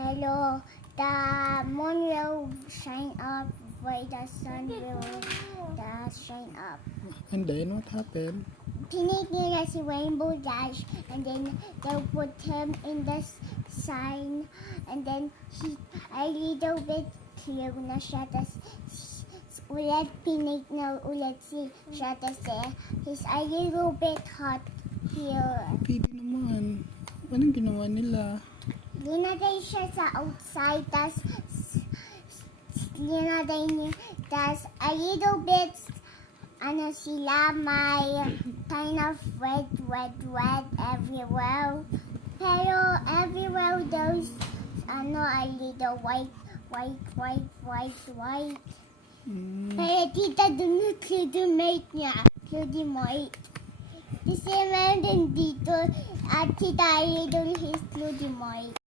Pero the moon will shine up while the sun will shine up. And then what happened? Tinake nila si Rainbow Dash and then they'll put him in the sign and then he a little bit clear na siya tas ulit pinake na ulit siya tas he's a little bit hot here. Pwede naman. Anong ginawa nila? Linagay siya sa outside tas linagay niya tas a little bit ano sila may kind of red everywhere. Pero everywhere there's ano a little white. Pero tita dun na Cludimate niya. Cludimate. Kasi meron din dito at tita idol his Cludimate.